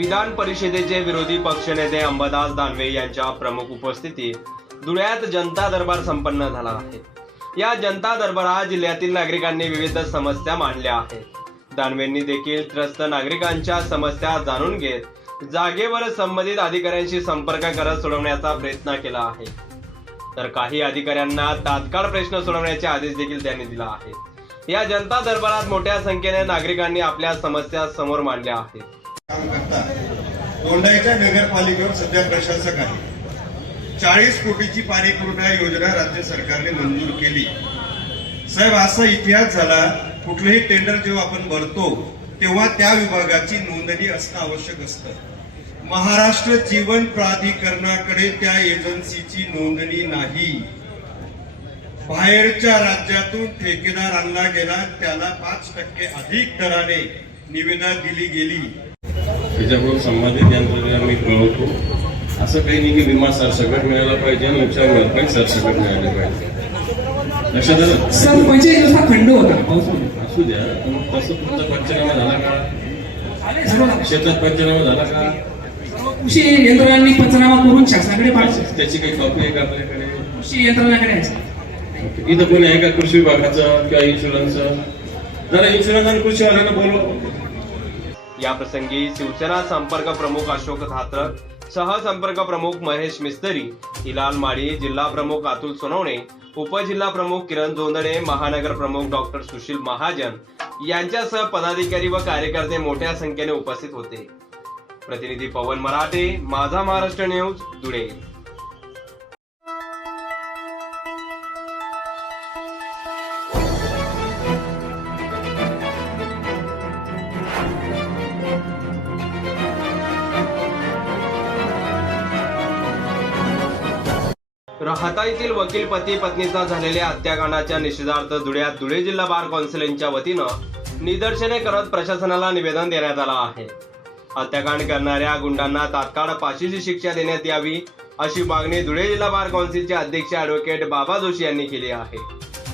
विधान परिषदेचे विरोधी पक्षनेते अंबादास दानवे यांच्या प्रमुख उपस्थितीत धुळ्यात जनता दरबार संपन्न झाला आहे. या जनता दरबारात जिल्ह्यातील नागरिकांनी विविध समस्या मांडल्या आहेत. दानवेंनी देखील त्रस्त नागरिकांच्या समस्या जाणून घेत जागेवर संबंधित अधिकाऱ्यांशी संपर्क करत सोडवण्याचा प्रयत्न केला आहे. तर काही अधिकाऱ्यांना तात्काळ प्रश्न सोडवण्याचे आदेश देखील त्यांनी दिला आहे. या जनता दरबारात मोठ्या संख्येने नागरिकांनी आपल्या समस्या समोर मांडल्या आहेत. काम करतात दोंडाईच्या नगरपालिकेवर सध्या प्रशासक आहे. चाळीस कोटीची पाणी पुरवठा योजना राज्य सरकारने मंजूर केली. साहेब असा इतिहास झाला कुठलंही टेंडर जेव्हा आपण भरतो तेव्हा त्या विभागाची नोंदणी असणं आवश्यक असतं. महाराष्ट्र जीवन प्राधिकरणाकडे त्या एजन्सीची नोंदणी नाही. बाहेरच्या राज्यातून ठेकेदार आणला गेला त्याला पाच टक्के अधिक दराने निविदा दिली गेली. त्याच्याबरोबर संबंधित यंत्रणेला मी कळवतो. असं काही नाही की विमा सरसकट मिळायला पाहिजे आणि नुकसान भरपाई सरसकट मिळायला पाहिजे. लक्षात आलं? सर पंचेचाळीस दिवस खंड होता. पाऊस असू द्या मग तसं तुमचा पंचनामा झाला का? शेतात पंचनामा झाला का? कृषी यंत्रणांनी पंचनामा करून शासनाकडे पाठवले. त्याची काही कॉपी आहे का आपल्याकडे? कृषी यंत्रणाकडे. इथं कोणी आहे का कृषी विभागाचं किंवा इन्शुरन्स जरा इन्शुरन्स आणि कृषीवाल्यांना बोलवा. याप्रसंगी शिवसेना संपर्क प्रमुख अशोक धात्रक सहसंपर्क प्रमुख महेश मिस्त्री हिलाल माळी जिल्हा प्रमुख अतुल सोनवणे उपजिल्हा प्रमुख किरण जोंदडे महानगर प्रमुख डॉक्टर सुशील महाजन यांच्यासह पदाधिकारी व कार्यकर्ते मोठ्या संख्येने उपस्थित होते. प्रतिनिधी पवन मराठे माझा महाराष्ट्र न्यूज धुळे. हाताईतील वकील पती पत्नीचा झालेल्या हत्याकांडाच्या निषेधार्थ धुळ्यात धुळे जिल्हा बार कौन्सिल वतीनं निदर्शने करत प्रशासनाला निवेदन देण्यात आलं आहे. हत्याकांड करणाऱ्या गुंडांना तात्काळ फाशीची शिक्षा देण्यात यावी अशी मागणी धुळे जिल्हा बार कौन्सिलचे अध्यक्ष ॲडव्होकेट बाबा जोशी यांनी केली आहे.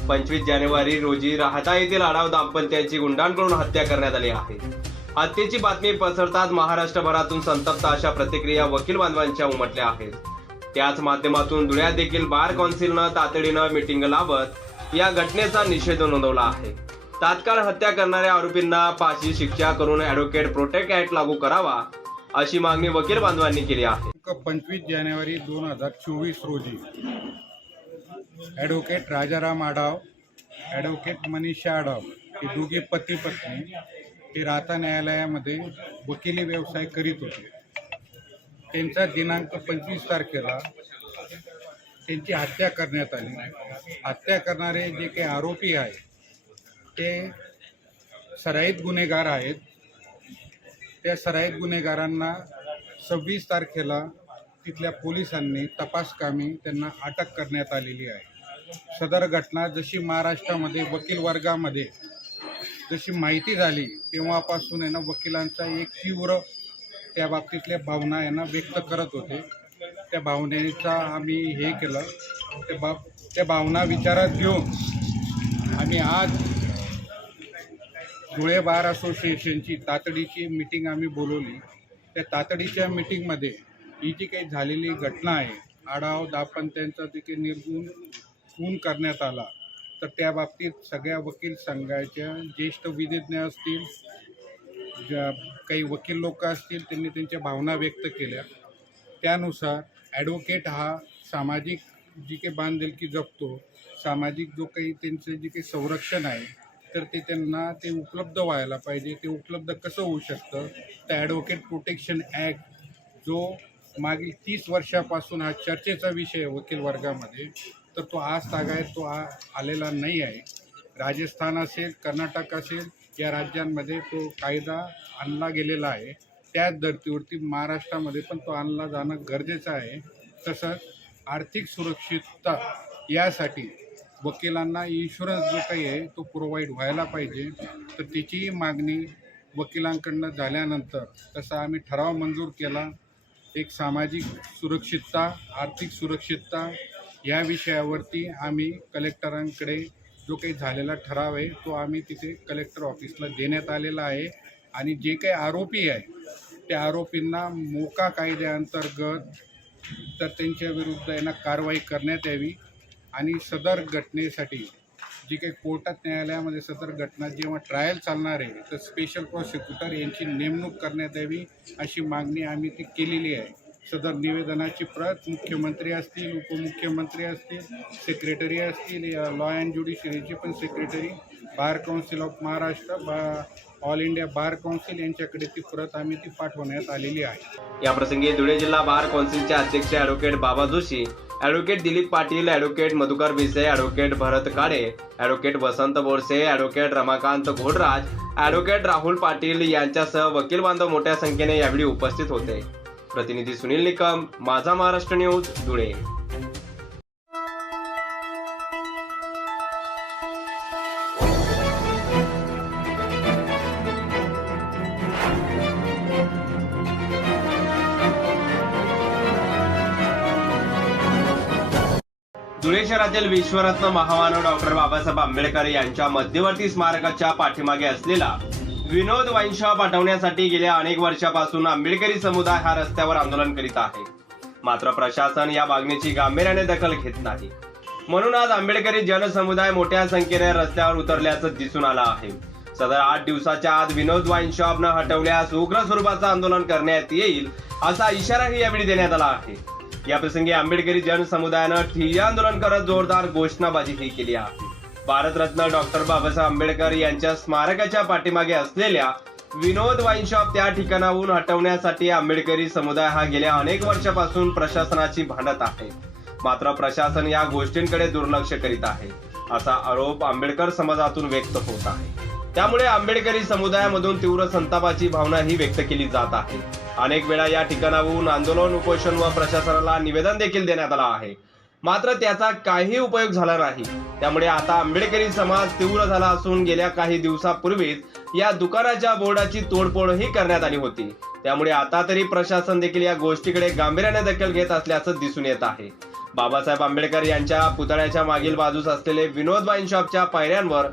पंचवीस जानेवारी रोजी राहता येथील आढाव दाम्पत्याची गुंडांकडून हत्या करण्यात आली आहे. हत्येची बातमी पसरताच महाराष्ट्रभरातून संतप्त अशा प्रतिक्रिया वकील बांधवांच्या उमटल्या आहेत. त्याच माध्यमातून धुळ्यात देखील बार कौन्सिलनं तातडीनं मिटिंग लावत या घटनेचा निषेध नोंदवला आहे. तात्काळ हत्या करणाऱ्या आरोपींना फाशी शिक्षा करून ॲडव्होकेट प्रोटेक्ट ऍक्ट लागू करावा अशी मागणी वकील बांधवांनी केली आहे. पंचवीस जानेवारी दोन हजार चोवीस रोजी ॲडव्होकेट राजाराम आढाव ॲडव्होकेट मनीषा आढाव हे दोघे पती पत्नी ते राहता न्यायालयामध्ये वकिली व्यवसाय करीत होते. त्यांचा दिनांक पंचवीस तारखेला त्यांची हत्या करण्यात आली. हत्या करणारे जे काही आरोपी आहेत ते सराईत गुन्हेगार आहेत. त्या सराईत गुन्हेगारांना सव्वीस तारखेला तिथल्या पोलिसांनी तपासकामी त्यांना अटक करण्यात आलेली आहे. सदर घटना जशी महाराष्ट्रामध्ये वकील वर्गामध्ये जशी माहिती झाली तेव्हापासून आहे ना वकिलांचा एक तीव्र त्या बाबतीतल्या भावना यांना व्यक्त करत होते. त्या भावनेचा आम्ही हे केलं. त्या बाब त्या भावना विचारात घेऊन आम्ही आज धुळे बार असोसिएशनची तातडीची मीटिंग आम्ही बोलवली. त्या तातडीच्या मीटिंगमध्ये ही जी काही झालेली घटना आहे आढाव दापन त्यांचा तिथे निर्गुण खून करण्यात आला. तर त्या बाबतीत सगळ्या वकील संघाच्या ज्येष्ठ विधिज्ञ असतील ज्या काही वकील लोक असतील त्यांनी त्यांच्या भावना व्यक्त केल्या. त्यानुसार ॲडव्होकेट हा सामाजिक जी काही बांधिलकी जपतो सामाजिक जो काही त्यांचं जे काही संरक्षण आहे तर ते त्यांना ते उपलब्ध व्हायला पाहिजे ते उपलब्ध कसं होऊ शकतं? तर ॲडव्होकेट प्रोटेक्शन ॲक्ट जो मागील तीस वर्षापासून हा चर्चेचा विषय आहे वकील वर्गामध्ये तर तो आज तागायत तो आ आलेला नाही आहे. राजस्थान असेल कर्नाटक असेल या राज्यांमध्ये तो कायदा आणला गेलेला आहे त्याच धर्तीवरती महाराष्ट्रामध्ये पण तो आणला जाणं गरजेचं आहे. तसंच आर्थिक सुरक्षितता यासाठी वकिलांना इन्शुरन्स जो काही आहे तो प्रोव्हाइड व्हायला पाहिजे. तर त्याचीही मागणी वकिलांकडनं झाल्यानंतर तसा आम्ही ठराव मंजूर केला. एक सामाजिक सुरक्षितता आर्थिक सुरक्षितता या विषयावरती आम्ही कलेक्टरांकडे जो काही झालेला ठराव आहे तो आम्ही तिथे कलेक्टर ऑफिसला देण्यात आलेला आहे. आणि जे काही आरोपी आहे त्या आरोपींना मोका कायद्याअंतर्गत तर त्यांच्या विरुद्ध यांना कारवाई करण्यात यावी. आणि सदर घटनेसाठी जी काही कोर्टात न्यायालयामध्ये सदर घटना जेव्हा ट्रायल चालणार आहे तर स्पेशल प्रॉसिक्युटर यांची नेमणूक करण्यात यावी अशी मागणी आम्ही ती केलेली आहे. सदर निवेदनाची प्रत मुख्यमंत्री असतील उपमुख्यमंत्री असतील सेक्रेटरी असतील लॉ अँड ज्युडिशरीचे पण secretary bar council of Maharashtra बा ऑल इंडिया बार काउन्सिल यांच्याकडे ती प्रत आम्ही ती पाठवण्यात आलेली आहे. या प्रसंगी धुळे जिल्हा बार काउन्सिलचे अध्यक्ष advocate Baba Joshi advocate Dilip Patil advocate Madhukar Bhise advocate Bharat Kale advocate Vasant Borse advocate Ramakant Ghodraj advocate Rahul Patil यांच्यासह वकील बांधव मोठ्या संख्येने यावेळी उपस्थित होते. प्रतिनिधी सुनील निकम माझा महाराष्ट्र न्यूज धुळे. धुळे शहरातील विश्वरत्न महामानव डॉक्टर बाबासाहेब आंबेडकर यांच्या मध्यवर्ती स्मारकाच्या पाठीमागे असलेला विनोद वाईनशॉप हटवण्यासाठी गेल्या अनेक वर्षापासून आंबेडकरी समुदाय हा रस्त्यावर आंदोलन करीत आहे. मात्र प्रशासन या मागणीची गांभीर्याने दखल घेत नाही. म्हणून आज आंबेडकरी जनसमुदाय मोठ्या संख्येने रस्त्यावर उतरल्याचं दिसून आलं आहे. सदर आठ दिवसाच्या आत विनोद वाईन शॉप न हटवल्यास उग्र स्वरूपाचं आंदोलन करण्यात येईल असा इशाराही यावेळी देण्यात आला आहे. या प्रसंगी आंबेडकरी जनसमुदायानं ठिय्या आंदोलन करत जोरदार घोषणाबाजीही केली आहे. भारतरत्न डॉक्टर बाबासाहेब आंबेडकर यांच्या स्मारकाच्या पाठीमागे असलेल्या विनोद वाईन शॉप त्या ठिकाणाहून हटवण्यासाठी आंबेडकरी समुदाय हा गेल्या अनेक वर्षापासून प्रशासनाची भांडत आहे. मात्र प्रशासन या गोष्टींकडे दुर्लक्ष करीत आहे असा आरोप आंबेडकर समाजातून व्यक्त होत आहे. त्यामुळे आंबेडकरी समुदायामधून तीव्र संतापाची भावना ही व्यक्त केली जात आहे. अनेक वेळा या ठिकाणाहून आंदोलन उपोषण व प्रशासनाला निवेदन देखील देण्यात आलं आहे. मात्र त्याचा काही उपयोग झाला नाही. त्यामुळे आता आंबेडकरी समाज तीव्र झाला असून गेल्या काही दिवसापूर्वीच या दुकानाच्या बोर्डाची तोडफोडही करण्यात आली होती. त्यामुळे आता तरी प्रशासन देखील या गोष्टीकडे गांभीर्याने दखल घेत असल्याचं दिसून येत आहे. बाबासाहेब आंबेडकर यांच्या पुतळ्याच्या मागील बाजूस असलेले विनोद वाईन शॉपच्या पायऱ्यांवर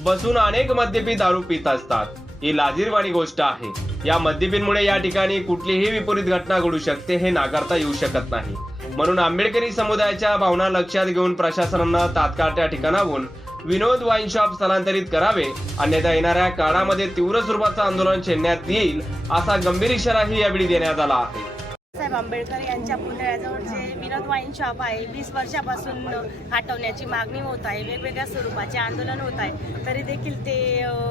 बसून अनेक मद्यपी दारू पित असतात. ही लाजीरवाणी गोष्ट आहे. या मद्यपींमुळे या ठिकाणी कुठलीही विपरीत घटना घडू शकते हे नाकारता येऊ शकत नाही. म्हणून आंबेडकरी समुदायाच्या भावना लक्षात घेऊन प्रशासनानं तात्काळ त्या ठिकाणाहून विनोद वाईन शॉप स्थलांतरित करावे. अन्यथा येणाऱ्या काळामध्ये तीव्र स्वरूपाचं आंदोलन छेडण्यात येईल असा गंभीर इशाराही यावेळी देण्यात आला आहे. साहेब आंबेडकर यांच्या पुतळ्याजवळ जे विनोद वाईन शॉप आहे. वीस वर्षापासून हटवण्याची मागणी होत आहे. वेगवेगळ्या स्वरूपाचे आंदोलन होत आहे. तरी देखील ते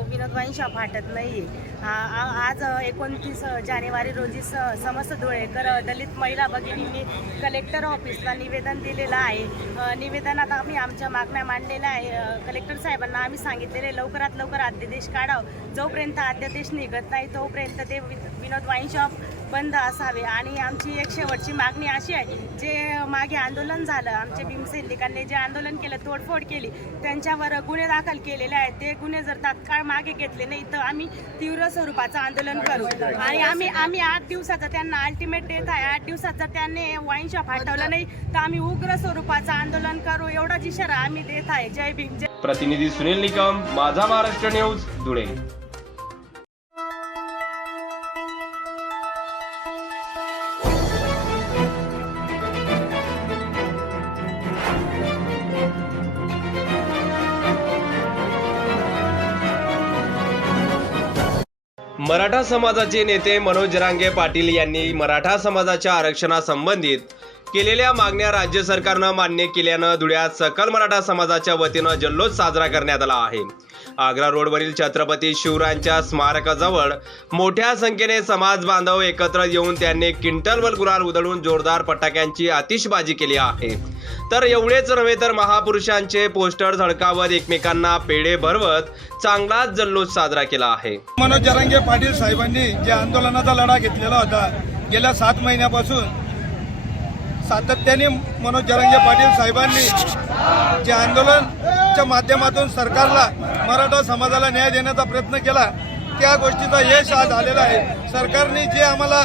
विनोद वाईन शॉप हटत नाही आज एकोणतीस जानेवारी रोजी स समस्त धुळेकर दलित महिला भगिनींनी कलेक्टर ऑफिसला निवेदन दिलेलं आहे. निवेदनात आम्ही आमच्या मागण्या मांडलेल्या आहे. कलेक्टर साहेबांना आम्ही सांगितलेले लवकरात लवकर अध्यादेश काढावं. जोपर्यंत अध्यादेश निघत नाही तोपर्यंत ते विनोद वाईन शॉप बंद असावे. आणि आमची एक शेवटची मागणी अशी आहे जे मागे आंदोलन झालं आमच्या भीमसैनिकांनी जे आंदोलन केलं तोडफोड केली त्यांच्यावर गुन्हे दाखल केलेले आहेत. ते गुन्हे जर तात्काळ मागे घेतले नाही तर आम्ही तीव्र स्वरूपाचं आंदोलन करू. आणि आम्ही आम्ही आठ दिवसाचं त्यांना अल्टिमेट देत आहे. आठ दिवसात जर त्यांनी वाईन शॉप हटवलं नाही तर आम्ही उग्र स्वरूपाचं आंदोलन करू. एवढाच इशारा आम्ही देत आहे. जय भीम जय प्रतिनिधी सुनील निकम माझा महाराष्ट्र न्यूज धुळे. मराठा समाजाचे नेते मनोज जरांगे पाटील यांनी मराठा समाजाच्या आरक्षणासंबंधित केलेल्या मागण्या राज्य सरकारनं मान्य केल्यानं धुळ्यात सकल मराठा समाजाच्या वतीनं जल्लोष साजरा करण्यात आला आहे. आग्रा रोडवरील छत्रपती शिवरायांच्या स्मारकाजवळ मोठ्या संख्येने समाज बांधव एकत्र येऊन त्यांनी क्विंटलवर गुलाल उधळून जोरदार फटाक्यांची आतिषबाजी केली आहे. तर एवढेच नव्हे तर महापुरुषांचे पोस्टर झळकावत एकमेकांना पेढे भरवत चांगलाच जल्लोष साजरा केला आहे. मनोज जरांगे पाटील साहेबांनी जे आंदोलनाचा लढा घेतलेला होता गेल्या सात महिन्यापासून सातत्याने मनोज जरांगे पाटील साहेबांनी जे आंदोलनच्या माध्यमातून सरकारला मराठा समाजाला न्याय देण्याचा प्रयत्न केला त्या गोष्टीचा यश आज आलेला आहे. सरकारने जे आम्हाला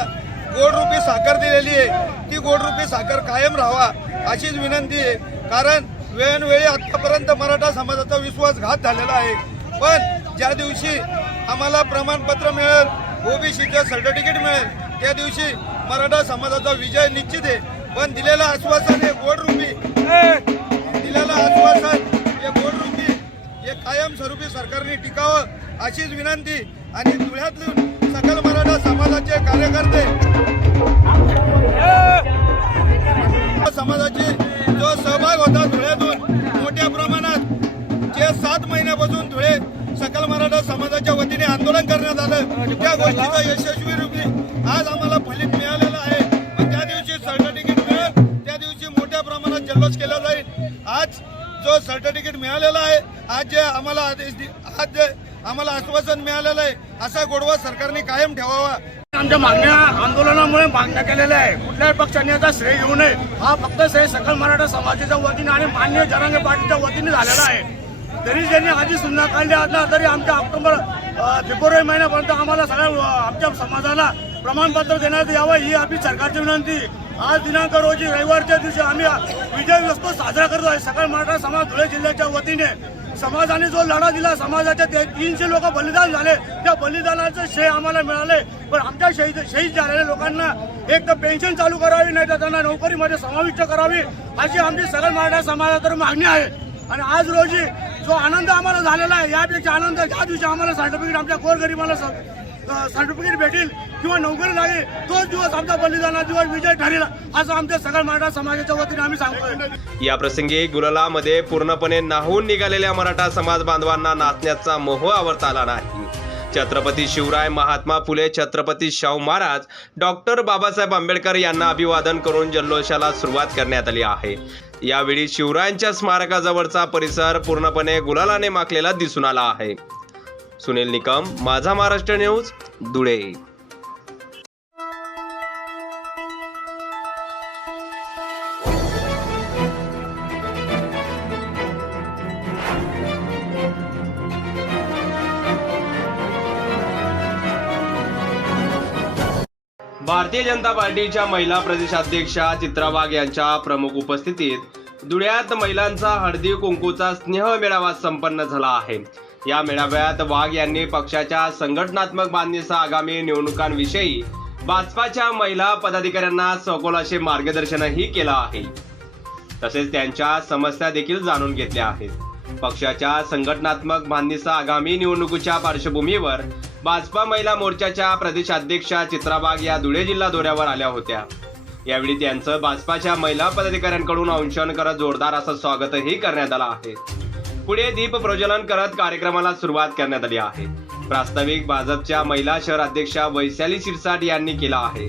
गोडरूपी साखर दिलेली आहे ती गोडरूपी साखर कायम राहावा अशीच विनंती आहे. कारण वेळोवेळी आतापर्यंत मराठा समाजाचा विश्वासघात झालेला आहे. पण ज्या दिवशी आम्हाला प्रमाणपत्र मिळेल ओबीसीचं सर्टिफिकेट मिळेल त्या दिवशी मराठा समाजाचा विजय निश्चित आहे. पण दिलेलं आश्वासन हे गोड रूपी. दिलेलं आश्वासन हे गोड रूपी. हे कायमस्वरूपी सरकारने टिकावं अशीच विनंती आणि धुळ्यातून सकल मराठा समाजाचे कार्यकर्ते समाजाचे जो सहभाग होता धुळ्यातून मोठ्या प्रमाणात जे सात महिन्यापासून धुळे सकल मराठा समाजाच्या वतीने आंदोलन करण्यात आलं त्या गोष्टीचा यशस्वी रूपी आज आम्हाला फलित मिळालेलं जो सर्टिफिकेट मिळालेला आहे. आज जे आम्हाला आदेश आज जे आम्हाला आश्वासन मिळालेलं आहे असा गोडवा सरकारने कायम ठेवावा. आमच्या मागण्या आंदोलनामुळे मागण्या केलेल्या आहे. कुठल्याही पक्षाने याचा श्रेय घेऊ नये. हा फक्त श्रेय सकल मराठा समाजाच्या वतीने आणि मान्य जरांगे पार्टीच्या वतीने झालेला आहे. तरी ज्यांनी आधी सुन्ना काढली असला तरी आमच्या ऑक्टोबर फेब्रुवारी महिन्यापर्यंत आम्हाला सगळ्या आमच्या समाजाला प्रमाणपत्र देण्यात यावं ही आपली सरकारची विनंती. आज दिनांक रोजी रविवारच्या दिवशी आम्ही विजय व्यस्त साजरा करतो आहे. सकल मराठा समाज धुळे जिल्ह्याच्या वतीने समाजाने जो लढा दिला समाजाचे ते तीनशे लोक बलिदान झाले. त्या बलिदानाचं श्रेय आम्हाला मिळाले. पण आमच्या शहीद शहीद झालेल्या लोकांना एक तर पेन्शन चालू करावी नाही तर त्यांना नोकरीमध्ये समाविष्ट करावी अशी आमची सरळ मराठा समाजातर मागणी आहे. आणि आज रोजी जो आनंद आम्हाला झालेला आहे यापेक्षा आनंद ज्या दिवशी आम्हाला सर्टिफिकेट आमच्या गोरगरिबाला सर्टिफिकेट भेटेल किंवा नोकरी लागेल तोच दिवस आमचा बलिदाना दिवस विजय ठरेल असं आमच्या सगळ्या मराठा समाजाच्या वतीने आम्ही सांगतोय. या प्रसंगी गुलालामध्ये पूर्णपणे नाहून निघालेल्या मराठा समाज बांधवांना नाचण्याचा मोह आवरता आला नाही. छत्रपती शिवराय महात्मा फुले छत्रपती शाहू महाराज डॉक्टर बाबासाहेब आंबेडकर यांना अभिवादन करून जल्लोषाला सुरुवात करण्यात आली आहे. यावेळी शिवरायांच्या स्मारकाजवळचा परिसर पूर्णपणे गुलालाने माखलेला दिसून आला आहे. सुनील निकम माझा महाराष्ट्र न्यूज धुळे. भारतीय जनता पार्टीच्या महिला प्रदेशाध्यक्षा चित्रा वाघ यांच्या प्रमुख उपस्थितीत धुळ्यात महिलांचा हळदी कुंकूचा स्नेह मेळावा संपन्न झाला आहे. या मेळाव्यात वाघ यांनी पक्षाच्या संघटनात्मक बांधणीसह आगामी निवडणुकांविषयी भाजपाच्या महिला पदाधिकाऱ्यांना सखोल असे मार्गदर्शनही केलं आहे. तसेच त्यांच्या समस्या देखील जाणून घेतल्या आहेत. पक्षाच्या संघटनात्मक बांधणीसह आगामी निवडणुकीच्या पार्श्वभूमीवर भाजपा महिला मोर्चाच्या प्रदेशाध्यक्षा चित्राबाग या धुळे जिल्हा दौऱ्यावर आल्या होत्या. यावेळी त्यांचं भाजपाच्या महिला पदाधिकाऱ्यांकडून अंशन करत जोरदार असं स्वागतही करण्यात आलं आहे. पुढे दीप प्रज्वलन करत कार्यक्रमाला सुरुवात करण्यात आली आहे. प्रास्ताविक भाजपच्या महिला शहर अध्यक्षा वैशाली शिरसाट यांनी केला आहे.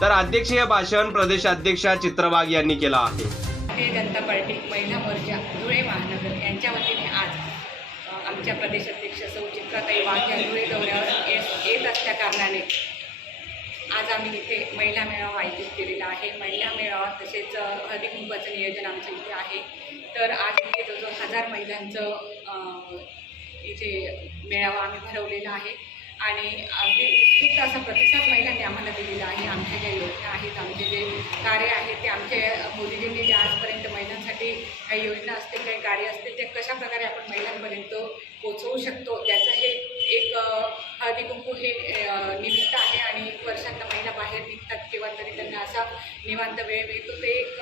तर अध्यक्षीय भाषण प्रदेश अध्यक्षा चित्रवाघ यांनी केलं आहे. भारतीय जनता पार्टी महिला मोर्चा धुळे महानगर यांच्या वतीने आज आमच्या प्रदेश अध्यक्ष सौ चित्राताई वाघ या धुळे दौऱ्यावर येत असल्या कारणाने आज आम्ही इथे महिला मेळावा आयोजित केलेला आहे. महिला मेळावा तसेच हळदी कुंकवाचं नियोजन आमचं इथे आहे. तर आज इथे जवळजवळ हजार महिलांचं इथे मेळावा आम्ही भरवलेला आहे आणि अगदी उत्स्फूर्त असा प्रतिसाद महिलांनी आम्हाला दिलेला आहे. आमच्या ज्या योजना आहेत आमचे जे कार्य आहेत ते आमचे मोदीजींनी जे आजपर्यंत महिलांसाठी काही योजना असतील काही कार्य असतील ते कशाप्रकारे आपण महिलांपर्यंत पोचवू शकतो त्याचं हे एक हळदी कुंकू हे निमित्त आहे आणि वर्षांना महिला बाहेर निघतात किंवा तरी त्यांना असा निवांत वेळ मिळतो. ते एक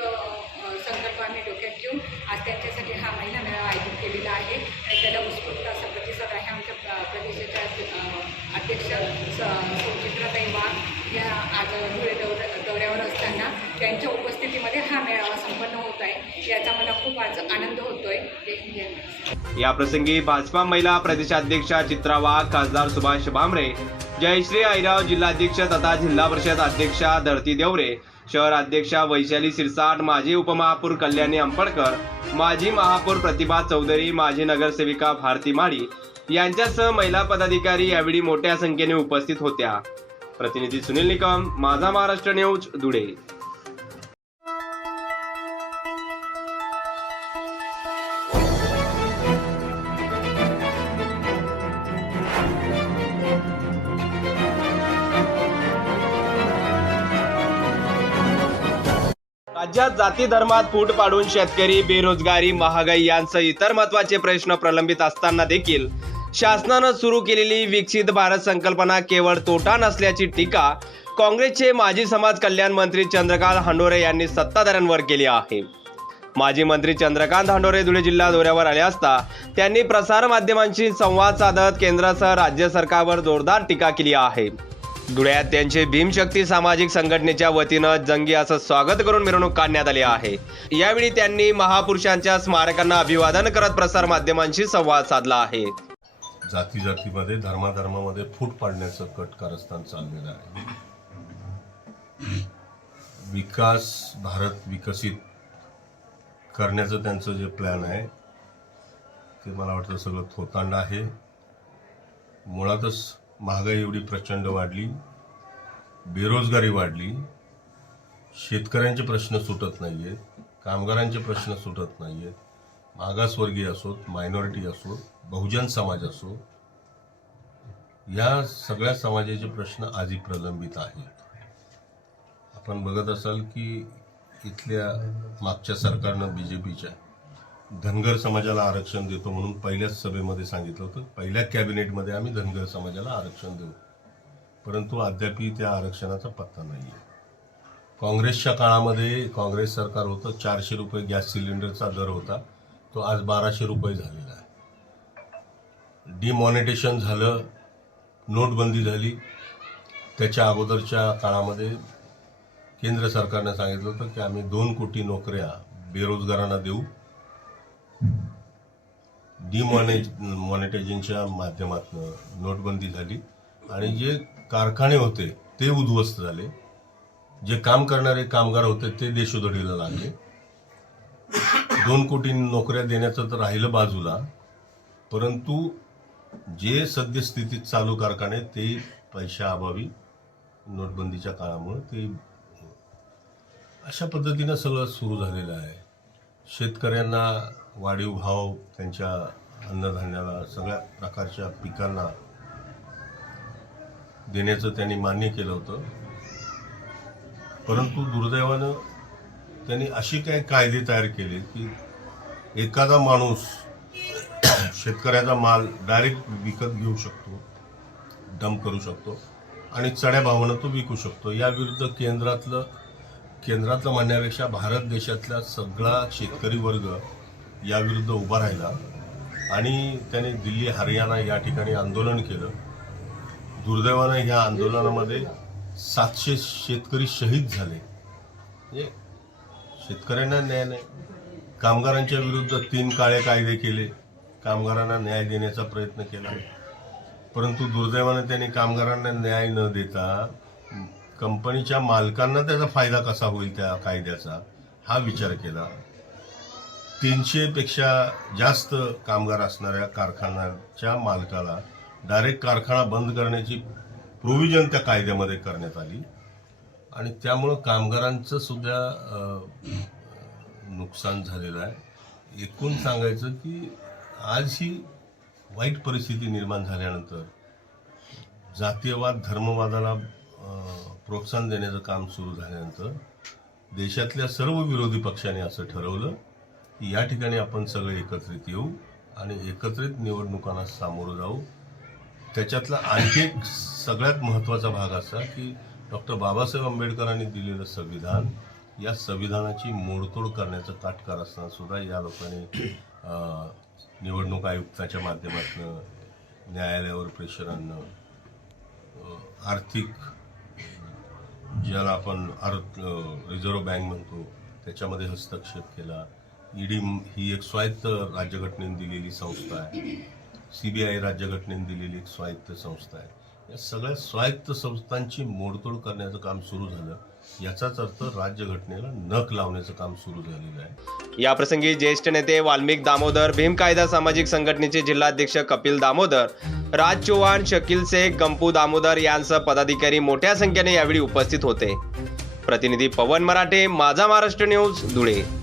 संकल्प आम्ही डोक्यात घेऊन आज त्यांच्यासाठी हा महिला मेळावा आयोजित केलेला आहे. आणि त्याला उत्स्फूर्त असा प्रतिसाद आहे. आमच्या प्र- प्रदेशाच्या अध्यक्ष स- सौ वाघ या आज धुळे दौऱ्या त्यांच्या उपस्थितीमध्ये हा मेळावा संपन्न होत आहे. याचा मला खूप आज आनंद होतोय. या प्रसंगी भाजपा महिला प्रदेशाध्यक्षा चित्रा वाघ खासदार सुभाष भामरे जयश्री आईराव जिल्हाध्यक्ष तथा जिल्हा परिषद अध्यक्षा धरती देवरे शहर अध्यक्षा वैशाली सिरसाट माजी उपमहापौर कल्याणी अंपडकर माजी महापौर प्रतिभा चौधरी माजी नगरसेविका भारती माळी यांच्यासह महिला पदाधिकारी यावेळी मोठ्या संख्येने उपस्थित होत्या. प्रतिनिधी सुनील निकम माझा महाराष्ट्र न्यूज धुळे. राज्यात जाती धर्मात फूट पाडून शेतकरी बेरोजगारी महागाई यांसह इतर महत्त्वाचे प्रश्न प्रलंबित असताना देखील शासनानं सुरू केलेली विकसित भारत संकल्पना केवळ तोटा नसल्याची टीका काँग्रेसचे माजी समाज कल्याण मंत्री चंद्रकांत हांडोरे यांनी सत्ताधाऱ्यांवर केली आहे. माजी मंत्री चंद्रकांत हांडोरे धुळे जिल्हा दौऱ्यावर आले असता त्यांनी प्रसारमाध्यमांशी संवाद साधत केंद्रासह राज्य सरकारवर जोरदार टीका केली आहे. धुळ्यात त्यांचे भीमशक्ती सामाजिक संघटनेच्या वतीनं जंगी असं स्वागत करून मिरवणूक काढण्यात आली आहे. यावेळी त्यांनी महापुरुषांच्या स्मारकांना अभिवादन करत प्रसार माध्यमांशी संवाद साधला आहे. जाती जातीमध्ये धर्माधर्मामध्ये फूट पाडण्याचं कट कारस्थान चाललेलं आहे. विकास भारत विकसित करण्याचं त्यांचं जे प्लॅन आहे ते मला वाटतं सगळं थोतांड आहे. मुळातच महागाई एवढी प्रचंड वाढली बेरोजगारी वाढली शेतकऱ्यांचे प्रश्न सुटत नाही आहेत कामगारांचे प्रश्न सुटत नाही आहेत मागासवर्गीय असोत मायनॉरिटी असोत बहुजन समाज असो या सगळ्या समाजाचे प्रश्न आजही प्रलंबित आहेत. आपण बघत असाल की इथल्या मागच्या सरकारनं बी जे पीच्या धनगर समाजाला आरक्षण देतो म्हणून पहिल्याच सभेमध्ये सांगितलं होतं. पहिल्या कॅबिनेटमध्ये आम्ही धनगर समाजाला आरक्षण देऊ. परंतु अद्यापही त्या आरक्षणाचा पत्ता नाही आहे काँग्रेसच्या काळामध्ये काँग्रेस सरकार होतं. चारशे रुपये गॅस सिलेंडरचा दर होता. तो आज बाराशे रुपये झालेला आहे. डिमॉनिटेशन झालं. नोटबंदी झाली. त्याच्या अगोदरच्या काळामध्ये केंद्र सरकारनं सांगितलं होतं की आम्ही दोन कोटी नोकऱ्या बेरोजगारांना देऊ. डिमॉने मॉनिटायझेशनच्या माध्यमातून नोटबंदी झाली आणि जे कारखाने होते ते उद्ध्वस्त झाले. जे काम करणारे कामगार होते ते देशोधडीला लागले. दोन कोटी नोकऱ्या देण्याचं तर राहिलं बाजूला. परंतु जे सद्यस्थितीत चालू कारखाने ते पैशाअभावी नोटबंदीच्या काळामुळे ते अशा पद्धतीनं सगळं सुरू झालेलं आहे. शेतकऱ्यांना वाढीव भाव त्यांच्या अन्नधान्याला सगळ्या प्रकारच्या पिकांना देण्याचं त्यांनी मान्य केलं होतं. परंतु दुर्दैवानं त्यांनी अशी काही कायदे तयार केले की एखादा माणूस शेतकऱ्याचा माल डायरेक्ट विकत घेऊ शकतो डंप करू शकतो आणि चढ्या भावानं तो विकू शकतो. या विरुद्ध केंद्रातलं केंद्रातलं म्हणण्यापेक्षा भारत देशातला सगळा शेतकरी वर्ग याविरुद्ध उभा राहिला आणि त्याने दिल्ली हरियाणा या ठिकाणी आंदोलन केलं. दुर्दैवानं ह्या आंदोलनामध्ये सातशे शेतकरी शहीद झाले. म्हणजे शेतकऱ्यांना न्याय नाही. कामगारांच्या विरुद्ध तीन काळे कायदे केले. कामगारांना न्याय देण्याचा प्रयत्न केला. परंतु दुर्दैवानं त्यांनी कामगारांना न्याय न देता कंपनीच्या मालकांना त्याचा फायदा कसा होईल त्या कायद्याचा हा विचार केला. तीनशेपेक्षा जास्त कामगार असणाऱ्या कारखान्याच्या मालकाला डायरेक्ट कारखाना बंद करण्याची प्रोव्हिजन त्या कायद्यामध्ये करण्यात आली. आणि त्यामुळं कामगारांचं सुद्धा नुकसान झालेलं आहे. एकूण सांगायचं की आज ही वाईट परिस्थिती निर्माण झाल्यानंतर जातीयवाद धर्मवादाला प्रोत्साहन देण्याचं काम सुरू झाल्यानंतर देशातल्या सर्व विरोधी पक्षांनी असं ठरवलं. की या ठिकाणी आपण सगळे एकत्रित येऊ आणि एकत्रित निवडणुकांना सामोरं जाऊ. त्याच्यातला आणखी एक सगळ्यात महत्त्वाचा भाग असा की डॉक्टर बाबासाहेब आंबेडकरांनी दिलेलं संविधान या संविधानाची मोडतोड करण्याचं काटकार असताना सुद्धा या लोकांनी निवडणूक आयुक्ताच्या माध्यमातून न्यायालयावर प्रेशर आणणं आर्थिक ज्याला आपण आर रिझर्व्ह बँक म्हणतो त्याच्यामध्ये हस्तक्षेप केला ईडी ही एक स्वायत्त राज्यघटनेने दिलेली संस्था आहे. सीबीआय राज्यघटनेने दिलेली एक स्वायत्त संस्था आहे. या सगळ्या स्वायत्त संस्थांची मोडतोड करण्याचं काम सुरू झालं. याचाच अर्थ राज्यघटनेला नख लावण्याचं काम सुरू झालेलं आहे. या प्रसंगी ज्येष्ठ नेते वाल्मिक दामोदर भीम कायदा सामाजिक संघटनेचे जिल्हाध्यक्ष कपिल दामोदर राज चव्हाण शकील शेख गंपू दामोदर यांसह पदाधिकारी मोठ्या संख्येने यावेळी उपस्थित होते. प्रतिनिधी पवन मराठे माझा महाराष्ट्र न्यूज धुळे.